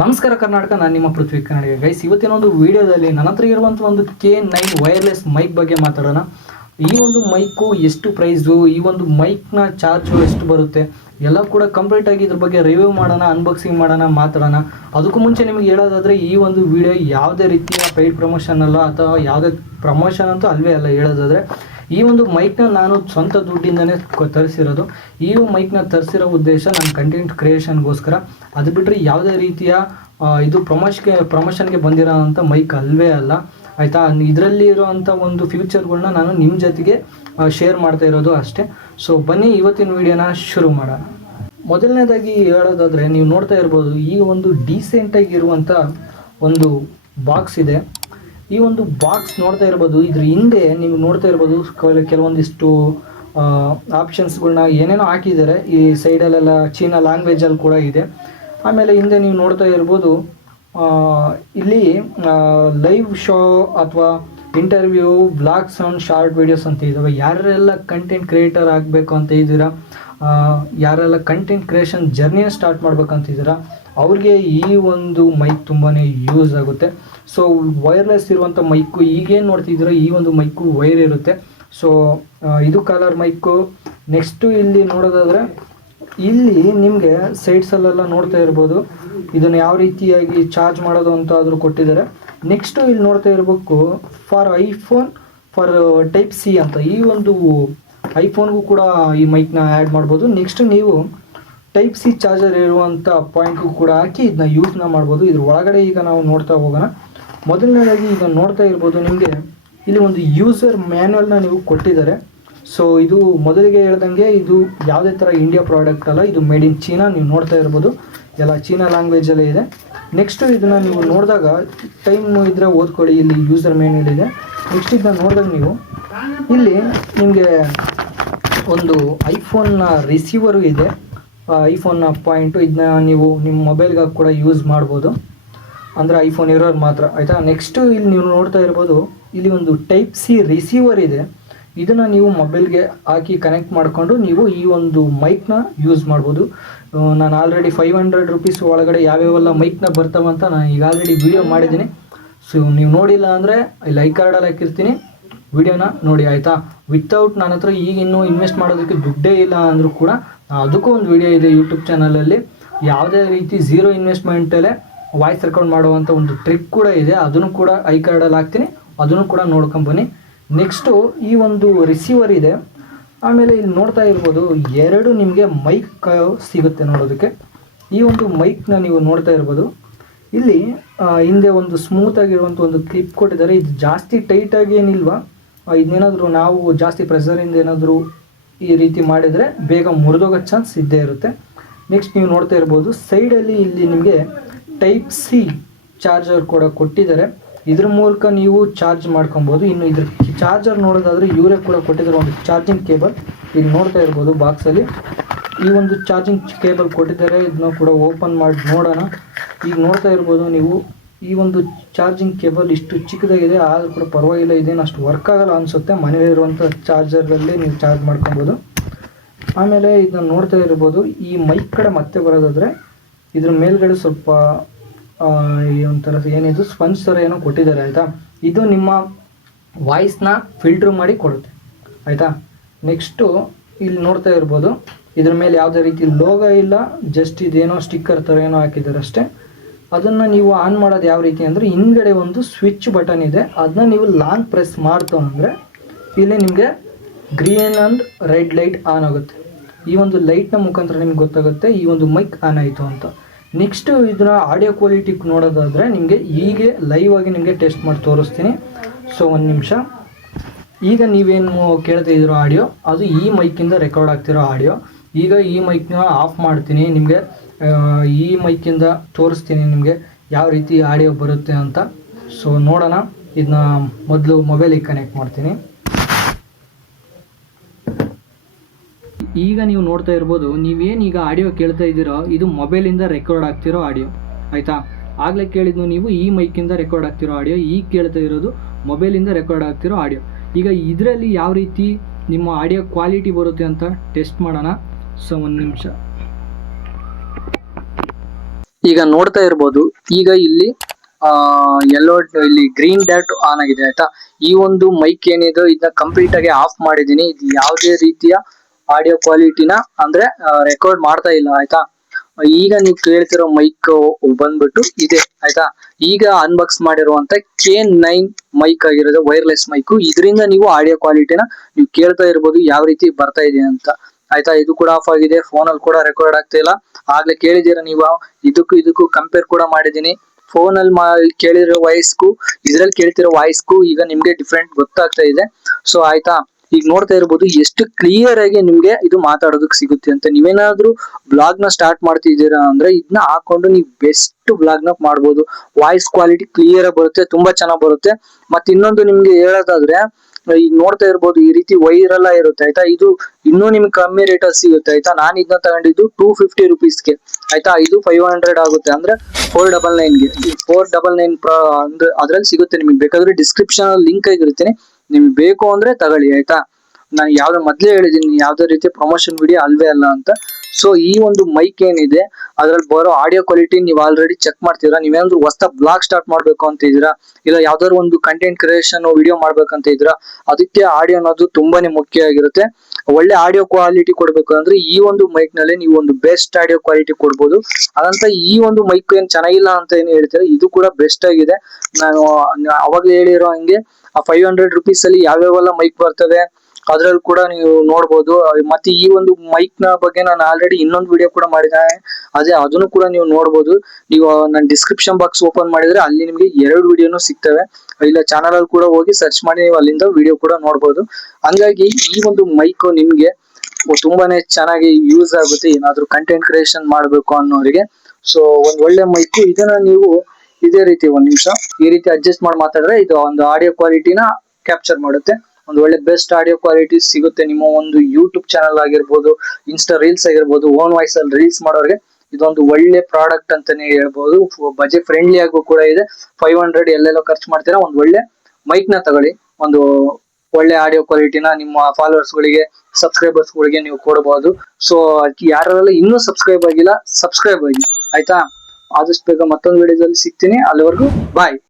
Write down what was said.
ನಮಸ್ಕಾರ ಕರ್ನಾಟಕ, ನಾನು ನಿಮ್ಮ ಪೃಥ್ವಿ ಕನ್ನಡಿಗ. ಗೈಸ್, ಇವತ್ತಿನ ಒಂದು ವಿಡಿಯೋದಲ್ಲಿ ನನ್ನ ಹತ್ರ ಇರುವಂಥ ಒಂದು K9 ವೈರ್ಲೆಸ್ ಮೈಕ್ ಬಗ್ಗೆ ಮಾತಾಡೋಣ. ಈ ಒಂದು ಮೈಕು ಎಷ್ಟು ಪ್ರೈಸು, ಈ ಒಂದು ಮೈಕ್ನ ಚಾರ್ಜು ಎಷ್ಟು ಬರುತ್ತೆ ಎಲ್ಲ ಕೂಡ ಕಂಪ್ಲೀಟ್ ಆಗಿ ಇದ್ರ ಬಗ್ಗೆ ರಿವ್ಯೂ ಮಾಡೋಣ, ಅನ್ಬಾಕ್ಸಿಂಗ್ ಮಾಡೋಣ, ಮಾತಾಡೋಣ. ಅದಕ್ಕೂ ಮುಂಚೆ ನಿಮಗೆ ಹೇಳೋದಾದರೆ ಈ ಒಂದು ವಿಡಿಯೋ ಯಾವುದೇ ರೀತಿಯ ಪೇಯ್ಡ್ ಪ್ರಮೋಷನ್ ಅಲ್ಲ ಅಥವಾ ಯಾವುದೇ ಪ್ರಮೋಷನ್ ಅಂತೂ ಅಲ್ವೇ ಅಲ್ಲ. ಹೇಳೋದಾದರೆ ಈ ಒಂದು ಮೈಕ್ನ ನಾನು ಸ್ವಂತ ದುಡ್ಡಿಂದನೇ ತರಿಸಿರೋದು. ಈ ಮೈಕ್ನ ತರಿಸಿರೋ ಉದ್ದೇಶ ನನ್ನ ಕಂಟೆಂಟ್ ಕ್ರಿಯೇಷನ್ಗೋಸ್ಕರ. ಅದು ಬಿಟ್ಟರೆ ಯಾವುದೇ ರೀತಿಯ ಇದು ಪ್ರಮೋಷನ್ಗೆ ಬಂದಿರೋ ಅಂಥ ಮೈಕ್ ಅಲ್ವೇ ಅಲ್ಲ, ಆಯಿತಾ. ಇದರಲ್ಲಿ ಇರೋವಂಥ ಒಂದು ಫ್ಯೂಚರ್ಗಳನ್ನ ನಾನು ನಿಮ್ಮ ಜೊತೆಗೆ ಶೇರ್ ಮಾಡ್ತಾ ಇರೋದು ಅಷ್ಟೇ. ಸೊ ಬನ್ನಿ ಇವತ್ತಿನ ವಿಡಿಯೋನ ಶುರು ಮಾಡೋಣ. ಮೊದಲನೇದಾಗಿ ಹೇಳೋದಾದರೆ ನೀವು ನೋಡ್ತಾ ಇರ್ಬೋದು, ಈ ಒಂದು ಡೀಸೆಂಟಾಗಿರುವಂಥ ಒಂದು ಬಾಕ್ಸ್ ಇದೆ. ಈ ಒಂದು ಬಾಕ್ಸ್ ನೋಡ್ತಾ ಇರ್ಬೋದು, ಇದ್ರ ಹಿಂದೆ ನೀವು ನೋಡ್ತಾ ಇರ್ಬೋದು ಕೆಲವೊಂದಿಷ್ಟು ಆಪ್ಷನ್ಸ್ಗಳನ್ನ ಏನೇನೋ ಹಾಕಿದ್ದಾರೆ. ಈ ಸೈಡಲ್ಲೆಲ್ಲ ಚೀನಾ ಲ್ಯಾಂಗ್ವೇಜಲ್ಲಿ ಕೂಡ ಇದೆ. ಆಮೇಲೆ ಹಿಂದೆ ನೀವು ನೋಡ್ತಾ ಇರ್ಬೋದು, ಇಲ್ಲಿ ಲೈವ್ ಶೋ ಅಥವಾ interview, blogs and short videos ಅಂತ ಇದ್ದಾವೆ. ಯಾರೆಲ್ಲ ಕಂಟೆಂಟ್ ಕ್ರಿಯೇಟರ್ ಆಗಬೇಕು ಅಂತ ಇದ್ದೀರಾ, ಯಾರೆಲ್ಲ ಕಂಟೆಂಟ್ ಕ್ರಿಯೇಷನ್ ಜರ್ನಿನ ಸ್ಟಾರ್ಟ್ ಮಾಡ್ಬೇಕಂತಿದ್ದೀರಾ, ಅವ್ರಿಗೆ ಈ ಒಂದು ಮೈಕ್ ತುಂಬಾ ಯೂಸ್ ಆಗುತ್ತೆ. ಸೊ ವೈರ್ಲೆಸ್ ಇರುವಂಥ ಮೈಕು ಈಗೇನು ನೋಡ್ತಿದ್ದೀರೋ ಈ ಒಂದು ಮೈಕು ವೈರ್ ಇರುತ್ತೆ. ಸೊ ಇದು ಕಲರ್ ಮೈಕು. ನೆಕ್ಸ್ಟು ಇಲ್ಲಿ ನೋಡೋದಾದರೆ ಇಲ್ಲಿ ನಿಮಗೆ ಸೈಡ್ಸಲ್ಲೆಲ್ಲ ನೋಡ್ತಾ ಇರ್ಬೋದು ಇದನ್ನು ಯಾವ ರೀತಿಯಾಗಿ ಚಾರ್ಜ್ ಮಾಡೋದು ಅಂತ ಆದರೂ ಕೊಟ್ಟಿದ್ದಾರೆ. ನೆಕ್ಸ್ಟು ಇಲ್ಲಿ ನೋಡ್ತಾ ಇರಬೇಕು for iPhone for type C ಅಂತ. ಈ ಒಂದು ಐಫೋನ್ಗೂ ಕೂಡ ಈ ಮೈಕ್ನ ಆ್ಯಡ್ ಮಾಡ್ಬೋದು. ನೆಕ್ಸ್ಟ್ ನೀವು ಟೈಪ್ ಸಿ ಚಾರ್ಜರ್ ಇರುವಂಥ ಪಾಯಿಂಟ್ಗೂ ಕೂಡ ಹಾಕಿ ಇದನ್ನ ಯೂಸ್ನ ಮಾಡ್ಬೋದು. ಇದ್ರ ಒಳಗಡೆ ಈಗ ನಾವು ನೋಡ್ತಾ ಹೋಗೋಣ. ಮೊದಲನೇದಾಗಿ ಈಗ ನೋಡ್ತಾ ಇರ್ಬೋದು, ನಿಮಗೆ ಇಲ್ಲಿ ಒಂದು ಯೂಸರ್ ಮ್ಯಾನ್ಯಲ್ನ ನೀವು ಕೊಟ್ಟಿದ್ದಾರೆ. ಸೊ ಇದು ಮೊದಲಿಗೆ ಹೇಳ್ದಂಗೆ ಇದು ಯಾವುದೇ ಥರ ಇಂಡಿಯಾ ಪ್ರಾಡಕ್ಟ್ ಅಲ್ಲ, ಇದು ಮೇಡ್ ಇನ್ ಚೀನಾ. ನೀವು ನೋಡ್ತಾ ಇರ್ಬೋದು ಎಲ್ಲ ಚೀನಾ ಲ್ಯಾಂಗ್ವೇಜಲ್ಲೇ ಇದೆ. ನೆಕ್ಸ್ಟು ಇದನ್ನು ನೀವು ನೋಡಿದಾಗ ಟೈಮ್ ಇದ್ದರೆ ಓದ್ಕೊಳ್ಳಿ, ಇಲ್ಲಿ ಯೂಸರ್ ಮ್ಯಾನ್ಯಲ್ ಇದೆ. ನೆಕ್ಸ್ಟ್ ಇದನ್ನ ನೋಡಿದಾಗ ನೀವು ಇಲ್ಲಿ ನಿಮಗೆ ಒಂದು ಐಫೋನ್ನ ರಿಸೀವರು ಇದೆ, ಐಫೋನ್ನ ಪಾಯಿಂಟು. ಇದನ್ನ ನೀವು ನಿಮ್ಮ ಮೊಬೈಲ್ಗೆ ಕೂಡ ಯೂಸ್ ಮಾಡ್ಬೋದು, ಅಂದರೆ ಐಫೋನ್ ಇರೋರು ಮಾತ್ರ, ಆಯಿತಾ. ನೆಕ್ಸ್ಟು ಇಲ್ಲಿ ನೀವು ನೋಡ್ತಾ ಇರ್ಬೋದು, ಇಲ್ಲಿ ಒಂದು ಟೈಪ್ ಸಿ ರಿಸೀವರ್ ಇದೆ. ಇದನ್ನು ನೀವು ಮೊಬೈಲ್ಗೆ ಹಾಕಿ ಕನೆಕ್ಟ್ ಮಾಡಿಕೊಂಡು ನೀವು ಈ ಒಂದು ಮೈಕ್ನ ಯೂಸ್ ಮಾಡ್ಬೋದು. ನಾನು ಆಲ್ರೆಡಿ 500 ರುಪೀಸ್ ಒಳಗಡೆ ಯಾವ್ಯಾವೆಲ್ಲ ಮೈಕ್ನ ಬರ್ತಾವಂತ ನಾನು ಈಗ ಆಲ್ರೆಡಿ ವಿಡಿಯೋ ಮಾಡಿದ್ದೀನಿ. ಸೊ ನೀವು ನೋಡಿಲ್ಲ ಅಂದರೆ ಇಲ್ಲಿ ಐ ಕಾರ್ಡಲ್ಲಿ ಹಾಕಿರ್ತೀನಿ, ವಿಡಿಯೋನ ನೋಡಿ, ಆಯಿತಾ. ವಿತೌಟ್ ನನ್ನ ಹತ್ರ ಈಗ ಇನ್ನೂ ಇನ್ವೆಸ್ಟ್ ಮಾಡೋದಕ್ಕೆ ದುಡ್ಡೇ ಇಲ್ಲ ಅಂದರೂ ಕೂಡ ಅದಕ್ಕೂ ಒಂದು ವಿಡಿಯೋ ಇದೆ ಯೂಟ್ಯೂಬ್ ಚಾನಲಲ್ಲಿ. ಯಾವುದೇ ರೀತಿ ಝೀರೋ ಇನ್ವೆಸ್ಟ್ಮೆಂಟಲ್ಲೇ ವಾಯ್ಸ್ ರೆಕಾರ್ಡ್ ಮಾಡುವಂಥ ಒಂದು ಟ್ರಿಕ್ ಕೂಡ ಇದೆ, ಅದನ್ನು ಕೂಡ ಐ ಕಾರ್ಡಲ್ಲಿ ಹಾಕ್ತೀನಿ, ಅದನ್ನು ಕೂಡ ನೋಡ್ಕೊಂಬನ್ನಿ. ನೆಕ್ಸ್ಟು ಈ ಒಂದು ರಿಸೀವರ್ ಇದೆ. ಆಮೇಲೆ ಇಲ್ಲಿ ನೋಡ್ತಾ ಇರ್ಬೋದು ಎರಡು ನಿಮಗೆ ಮೈಕ್ ಸಿಗುತ್ತೆ ನೋಡೋದಕ್ಕೆ. ಈ ಒಂದು ಮೈಕ್ನ ನೀವು ನೋಡ್ತಾ ಇರ್ಬೋದು, ಇಲ್ಲಿ ಹಿಂದೆ ಒಂದು ಸ್ಮೂತಾಗಿರುವಂಥ ಒಂದು ಕ್ಲಿಪ್ ಕೊಟ್ಟಿದ್ದಾರೆ. ಇದು ಜಾಸ್ತಿ ಟೈಟಾಗಿ ಏನಿಲ್ವಾ, ಇದನ್ನೇನಾದರೂ ನಾವು ಜಾಸ್ತಿ ಪ್ರೆಷರಿಂದ ಏನಾದರೂ ಈ ರೀತಿ ಮಾಡಿದರೆ ಬೇಗ ಮುರಿದೋಗೋ ಚಾನ್ಸ್ ಇದ್ದೇ ಇರುತ್ತೆ. ನೆಕ್ಸ್ಟ್ ನೀವು ನೋಡ್ತಾ ಇರ್ಬೋದು ಸೈಡಲ್ಲಿ ಇಲ್ಲಿ ನಿಮಗೆ ಟೈಪ್ ಸಿ ಚಾರ್ಜರ್ ಕೂಡ ಕೊಟ್ಟಿದ್ದಾರೆ. ಇದ್ರ ಮೂಲಕ ನೀವು ಚಾರ್ಜ್ ಮಾಡ್ಕೊಬೋದು. ಇನ್ನು ಇದ್ರ ಚಾರ್ಜರ್ ನೋಡೋದಾದರೆ ಇವರೇ ಕೂಡ ಕೊಟ್ಟಿದ್ದಾರೆ ಒಂದು ಚಾರ್ಜಿಂಗ್ ಕೇಬಲ್. ಇಲ್ಲಿ ನೋಡ್ತಾ ಇರ್ಬೋದು ಬಾಕ್ಸಲ್ಲಿ ಈ ಒಂದು ಚಾರ್ಜಿಂಗ್ ಕೇಬಲ್ ಕೊಟ್ಟಿದ್ದಾರೆ. ಇದನ್ನ ಕೂಡ ಓಪನ್ ಮಾಡಿ ನೋಡೋಣ. ಈಗ ನೋಡ್ತಾ ಇರ್ಬೋದು ನೀವು ಈ ಒಂದು ಚಾರ್ಜಿಂಗ್ ಕೇಬಲ್ ಇಷ್ಟು ಚಿಕ್ಕದಾಗಿದೆ, ಆದರೂ ಕೂಡ ಪರವಾಗಿಲ್ಲ, ಇದೇನು ಅಷ್ಟು ವರ್ಕ್ ಆಗಲ್ಲ ಅನಿಸುತ್ತೆ. ಮನೆಯಲ್ಲಿರುವಂಥ ಚಾರ್ಜರ್ದಲ್ಲಿ ನೀವು ಚಾರ್ಜ್ ಮಾಡ್ಕೊಬೋದು. ಆಮೇಲೆ ಇದನ್ನ ನೋಡ್ತಾ ಇರ್ಬೋದು, ಈ ಮೈಕ್ ಕಡೆ ಮತ್ತೆ ಬರೋದಾದರೆ ಇದ್ರ ಮೇಲ್ಗಡೆ ಸ್ವಲ್ಪ ಒಂಥರ ಏನಿದು ಸ್ಪಂಜ್ ಥರ ಏನೋ ಕೊಟ್ಟಿದ್ದಾರೆ, ಆಯಿತಾ. ಇದು ನಿಮ್ಮ ವಾಯ್ಸ್ನ ಫಿಲ್ಟ್ರ್ ಮಾಡಿ ಕೊಡುತ್ತೆ, ಆಯಿತಾ. ನೆಕ್ಸ್ಟು ಇಲ್ಲಿ ನೋಡ್ತಾ ಇರ್ಬೋದು ಇದ್ರ ಮೇಲೆ ಯಾವುದೇ ರೀತಿ ಲೋಗೋ ಇಲ್ಲ, ಜಸ್ಟ್ ಇದೇನೋ ಸ್ಟಿಕ್ಕರ್ ಥರ ಏನೋ ಹಾಕಿದ್ದಾರೆ ಅಷ್ಟೇ. ಅದನ್ನು ನೀವು ಆನ್ ಮಾಡೋದು ಯಾವ ರೀತಿ ಅಂದರೆ ಹಿಂದ್ಗಡೆ ಒಂದು ಸ್ವಿಚ್ ಬಟನ್ ಇದೆ, ಅದನ್ನ ನೀವು ಲಾಂಗ್ ಪ್ರೆಸ್ ಮಾಡ್ತು ಅಂದರೆ ಇಲ್ಲಿ ನಿಮಗೆ green and red light on ಆಗುತ್ತೆ. ಈ ಒಂದು ಲೈಟ್ನ ಮುಖಾಂತರ ನಿಮ್ಗೆ ಗೊತ್ತಾಗುತ್ತೆ ಈ ಒಂದು ಮೈಕ್ ಆನ್ ಆಯಿತು ಅಂತ. ನೆಕ್ಸ್ಟು ಇದನ್ನ ಆಡಿಯೋ ಕ್ವಾಲಿಟಿ ನೋಡೋದಾದರೆ ನಿಮಗೆ ಹೀಗೆ ಲೈವ್ ಆಗಿ ನಿಮಗೆ ಟೆಸ್ಟ್ ಮಾಡಿ ತೋರಿಸ್ತೀನಿ. ಸೊ ಒಂದು ನಿಮಿಷ. ಈಗ ನೀವೇನು ಕೇಳ್ತಾ ಇದ್ದೀರೋ ಆಡಿಯೋ ಅದು ಈ ಮೈಕಿಂದ ರೆಕಾರ್ಡ್ ಆಗ್ತಿರೋ ಆಡಿಯೋ. ಈಗ ಈ ಮೈಕ್ನ ಆಫ್ ಮಾಡ್ತೀನಿ, ನಿಮಗೆ ಈ ಮೈಕಿಂದ ತೋರಿಸ್ತೀನಿ ನಿಮಗೆ ಯಾವ ರೀತಿ ಆಡಿಯೋ ಬರುತ್ತೆ ಅಂತ. ಸೊ ನೋಡೋಣ. ಇದನ್ನ ಮೊದಲು ಮೊಬೈಲಿಗೆ ಕನೆಕ್ಟ್ ಮಾಡ್ತೀನಿ. ಈಗ ನೀವು ನೋಡ್ತಾ ಇರ್ಬೋದು, ನೀವೇನು ಈಗ ಆಡಿಯೋ ಕೇಳ್ತಾ ಇದ್ದೀರೋ ಇದು ಮೊಬೈಲಿಂದ ರೆಕಾರ್ಡ್ ಆಗ್ತಿರೋ ಆಡಿಯೋ, ಆಯಿತಾ. ಆಗಲೇ ಕೇಳಿದ್ನು ನೀವು ಈ ಮೈಕಿಂದ ರೆಕಾರ್ಡ್ ಆಗ್ತಿರೋ ಆಡಿಯೋ, ಈಗ ಕೇಳ್ತಾ ಇರೋದು ಮೊಬೈಲಿಂದ ರೆಕಾರ್ಡ್ ಆಗ್ತಿರೋ ಆಡಿಯೋ. ಈಗ ಇದರಲ್ಲಿ ಯಾವ ರೀತಿ ನಿಮ್ಮ ಆಡಿಯೋ ಕ್ವಾಲಿಟಿ ಬರುತ್ತೆ ಅಂತ ಟೆಸ್ಟ್ ಮಾಡೋಣ. ಸೊ ಒಂದು ನಿಮಿಷ. ಈಗ ನೋಡ್ತಾ ಇರ್ಬೋದು, ಈಗ ಇಲ್ಲಿ ಎಲ್ಲೋ ಇಲ್ಲಿ ಗ್ರೀನ್ ಡಾಟ್ ಆನ್ ಆಗಿದೆ ಆಯ್ತಾ. ಈ ಒಂದು ಮೈಕ್ ಏನಿದೆ ಇದನ್ನ ಕಂಪ್ಲೀಟ್ ಆಗಿ ಆಫ್ ಮಾಡಿದೀನಿ. ಇದು ಯಾವುದೇ ರೀತಿಯ ಆಡಿಯೋ ಕ್ವಾಲಿಟಿನ ಅಂದ್ರೆ ರೆಕಾರ್ಡ್ ಮಾಡ್ತಾ ಇಲ್ಲ ಆಯ್ತಾ. ಈಗ ನೀವು ಕೇಳ್ತಿರೋ ಮೈಕ್ ಬಂದ್ಬಿಟ್ಟು ಇದೆ ಆಯ್ತಾ. ಈಗ ಅನ್ಬಾಕ್ಸ್ ಮಾಡಿರುವಂತ K9 ಮೈಕ್ ಆಗಿರೋದು, ವೈರ್ಲೆಸ್ ಮೈಕ್. ಇದರಿಂದ ನೀವು ಆಡಿಯೋ ಕ್ವಾಲಿಟಿನ ನೀವು ಕೇಳ್ತಾ ಇರ್ಬೋದು ಯಾವ ರೀತಿ ಬರ್ತಾ ಇದೆ ಅಂತ ಆಯ್ತಾ. ಇದು ಕೂಡ ಆಫ್ ಆಗಿದೆ, ಫೋನ್ ಅಲ್ಲಿ ಕೂಡ ರೆಕಾರ್ಡ್ ಆಗ್ತಾ ಇಲ್ಲ. ಆಗ್ಲೇ ಕೇಳಿದೀರ ನೀವು, ಇದಕ್ಕೂ ಕಂಪೇರ್ ಕೂಡ ಮಾಡಿದೀನಿ. ಫೋನ್ ಅಲ್ಲಿ ಕೇಳಿರೋ ವಾಯ್ಸ್ಗೂ ಇದ್ರಲ್ಲಿ ಕೇಳ್ತಿರೋ ವಾಯ್ಸ್ಗೂ ಈಗ ನಿಮ್ಗೆ ಡಿಫ್ರೆಂಟ್ ಗೊತ್ತಾಗ್ತಾ ಇದೆ. ಸೊ ಆಯ್ತಾ, ಈಗ ನೋಡ್ತಾ ಇರ್ಬೋದು ಎಷ್ಟು ಕ್ಲಿಯರ್ ಆಗಿ ನಿಮ್ಗೆ ಇದು ಮಾತಾಡೋದಕ್ಕೆ ಸಿಗುತ್ತೆ ಅಂತ. ನೀವೇನಾದ್ರೂ ಬ್ಲಾಗ್ ನ ಸ್ಟಾರ್ಟ್ ಮಾಡ್ತಿದ್ದೀರಾ ಅಂದ್ರೆ ಇದನ್ನ ಹಾಕೊಂಡು ನೀವು ಬೆಸ್ಟ್ ಬ್ಲಾಗ್ ನ ಮಾಡ್ಬೋದು. ವಾಯ್ಸ್ ಕ್ವಾಲಿಟಿ ಕ್ಲಿಯರ್ ಆಗಿ ಬರುತ್ತೆ, ತುಂಬಾ ಚೆನ್ನಾಗಿ ಬರುತ್ತೆ. ಮತ್ತೆ ಇನ್ನೊಂದು ನಿಮ್ಗೆ ಹೇಳೋದಾದ್ರೆ, ಈಗ ನೋಡ್ತಾ ಇರ್ಬೋದು ಈ ರೀತಿ ವೈರಲ್ ಇರುತ್ತೆ ಆಯ್ತಾ. ಇದು ಇನ್ನೂ ನಿಮ್ಗೆ ಕಮ್ಮಿ ರೇಟ್ ಅಲ್ಲಿ ಸಿಗುತ್ತೆ ಆಯ್ತಾ. ನಾನು ಇದನ್ನ ತಗೊಂಡಿದ್ದು 250 rupees ಆಯ್ತಾ. ಇದು 500 ಆಗುತ್ತೆ ಅಂದ್ರೆ 499 499 ಅಂದ್ರೆ ಅದ್ರಲ್ಲಿ ಸಿಗುತ್ತೆ. ನಿಮ್ಗೆ ಬೇಕಾದ್ರೆ ಡಿಸ್ಕ್ರಿಪ್ಷನ್ ಅಲ್ಲಿ ಲಿಂಕ್ ಆಗಿರುತ್ತೇನೆ, ನಿಮ್ಗೆ ಬೇಕು ಅಂದ್ರೆ ತಗೊಳ್ಳಿ ಆಯ್ತಾ. ನಾನು ಯಾವ್ದು ಮೊದ್ಲೇ ಹೇಳಿದೀನಿ, ಯಾವ್ದೇ ರೀತಿ ಪ್ರಮೋಷನ್ ವಿಡಿಯೋ ಅಲ್ವೇ ಅಲ್ಲ ಅಂತ. ಸೊ ಈ ಒಂದು ಮೈಕ್ ಏನಿದೆ ಅದ್ರಲ್ಲಿ ಬರೋ ಆಡಿಯೋ ಕ್ವಾಲಿಟಿ ನೀವು ಆಲ್ರೆಡಿ ಚೆಕ್ ಮಾಡ್ತೀರಾ. ನೀವೇನಾದ್ರೂ ಹೊಸ ಬ್ಲಾಗ್ ಸ್ಟಾರ್ಟ್ ಮಾಡ್ಬೇಕು ಅಂತ ಇದ್ದೀರಾ, ಇಲ್ಲ ಯಾವ್ದಾದ್ರು ಒಂದು ಕಂಟೆಂಟ್ ಕ್ರಿಯೇಷನ್ ವಿಡಿಯೋ ಮಾಡ್ಬೇಕಂತ ಇದ್ದೀರಾ, ಅದಕ್ಕೆ ಆಡಿಯೋ ಅನ್ನೋದು ತುಂಬಾನೇ ಮುಖ್ಯ ಆಗಿರುತ್ತೆ. ಒಳ್ಳೆ ಆಡಿಯೋ ಕ್ವಾಲಿಟಿ ಕೊಡ್ಬೇಕು ಅಂದ್ರೆ ಈ ಒಂದು ಮೈಕ್ ನಲ್ಲಿ ನೀವು ಒಂದು ಬೆಸ್ಟ್ ಆಡಿಯೋ ಕ್ವಾಲಿಟಿ ಕೊಡ್ಬೋದು. ಅದಂತ ಈ ಒಂದು ಮೈಕ್ ಏನ್ ಚೆನ್ನಾಗಿಲ್ಲ ಅಂತ ಏನು ಹೇಳ್ತಾರೆ, ಇದು ಕೂಡ ಬೆಸ್ಟ್ ಆಗಿದೆ. ನಾನು ಅವಾಗ್ಲೇ ಹೇಳಿರೋ ಹಂಗೆ ಆ 500 rupees ಅಲ್ಲಿ ಯಾವ್ಯಾವೆಲ್ಲ ಮೈಕ್ ಬರ್ತವೆ ಅದ್ರಲ್ಲಿ ಕೂಡ ನೀವು ನೋಡ್ಬೋದು. ಮತ್ತೆ ಈ ಒಂದು ಮೈಕ್ ನ ಬಗ್ಗೆ ನಾನು ಆಲ್ರೆಡಿ ಇನ್ನೊಂದು ವಿಡಿಯೋ ಕೂಡ ಮಾಡಿದ್ದೇನೆ, ಅದನ್ನು ಕೂಡ ನೀವು ನೋಡ್ಬೋದು. ನೀವು ನನ್ನ ಡಿಸ್ಕ್ರಿಪ್ಷನ್ ಬಾಕ್ಸ್ ಓಪನ್ ಮಾಡಿದ್ರೆ ಅಲ್ಲಿ ನಿಮ್ಗೆ 2 ವಿಡಿಯೋನು ಸಿಗ್ತವೆ. ಇಲ್ಲ ಚಾನಲ್ ಅಲ್ಲಿ ಕೂಡ ಹೋಗಿ ಸರ್ಚ್ ಮಾಡಿ ನೀವು ಅಲ್ಲಿಂದ ವಿಡಿಯೋ ಕೂಡ ನೋಡ್ಬೋದು. ಹಂಗಾಗಿ ಈ ಒಂದು ಮೈಕ್ ನಿಮ್ಗೆ ತುಂಬಾನೇ ಚೆನ್ನಾಗಿ ಯೂಸ್ ಆಗುತ್ತೆ ಏನಾದ್ರೂ ಕಂಟೆಂಟ್ ಕ್ರಿಯೇಷನ್ ಮಾಡ್ಬೇಕು ಅನ್ನೋರಿಗೆ. ಸೊ ಒಂದ್ ಒಳ್ಳೆ ಮೈಕ್. ಇದನ್ನ ನೀವು ಇದೇ ರೀತಿ ಒಂದ್ ನಿಮಿಷ ಈ ರೀತಿ ಅಡ್ಜಸ್ಟ್ ಮಾಡಿ ಮಾತಾಡಿದ್ರೆ ಇದು ಒಂದು ಆಡಿಯೋ ಕ್ವಾಲಿಟಿನ ಕ್ಯಾಪ್ಚರ್ ಮಾಡುತ್ತೆ. ಒಂದು ಒಳ್ಳೆ ಬೆಸ್ಟ್ ಆಡಿಯೋ ಕ್ವಾಲಿಟಿ ಸಿಗುತ್ತೆ. ನಿಮ್ಮ ಒಂದು ಯೂಟ್ಯೂಬ್ ಚಾನಲ್ ಆಗಿರ್ಬೋದು, ಇನ್ಸ್ಟಾ ರೀಲ್ಸ್ ಆಗಿರ್ಬೋದು, ಓನ್ ವಾಯ್ಸ್ ಅಲ್ಲಿ ರೀಲ್ಸ್ ಮಾಡೋರಿಗೆ ಇದೊಂದು ಒಳ್ಳೆ ಪ್ರಾಡಕ್ಟ್ ಅಂತಾನೆ ಹೇಳ್ಬೋದು. ಬಜೆಟ್ ಫ್ರೆಂಡ್ಲಿ ಆಗು ಕೂಡ ಇದೆ. 500 ಎಲ್ಲೆಲ್ಲೋ ಖರ್ಚು ಮಾಡ್ತೀರಾ, ಒಂದು ಒಳ್ಳೆ ಮೈಕ್ ನ ತಗೊಳ್ಳಿ. ಒಂದು ಒಳ್ಳೆ ಆಡಿಯೋ ಕ್ವಾಲಿಟಿನ ನಿಮ್ಮ ಫಾಲೋವರ್ಸ್ ಗಳಿಗೆ, ಸಬ್ಸ್ಕ್ರೈಬರ್ಸ್ ಗಳಿಗೆ ನೀವು ಕೊಡಬಹುದು. ಸೊ ಯಾರೆಲ್ಲ ಇನ್ನೂ ಸಬ್ಸ್ಕ್ರೈಬ್ ಆಗಿಲ್ಲ, ಸಬ್ಸ್ಕ್ರೈಬ್ ಆಗಿ ಆಯ್ತಾ. ಆದಷ್ಟು ಬೇಗ ಮತ್ತೊಂದು ವಿಡಿಯೋದಲ್ಲಿ ಸಿಗ್ತೀನಿ. ಅಲ್ಲಿವರೆಗೂ ಬಾಯ್.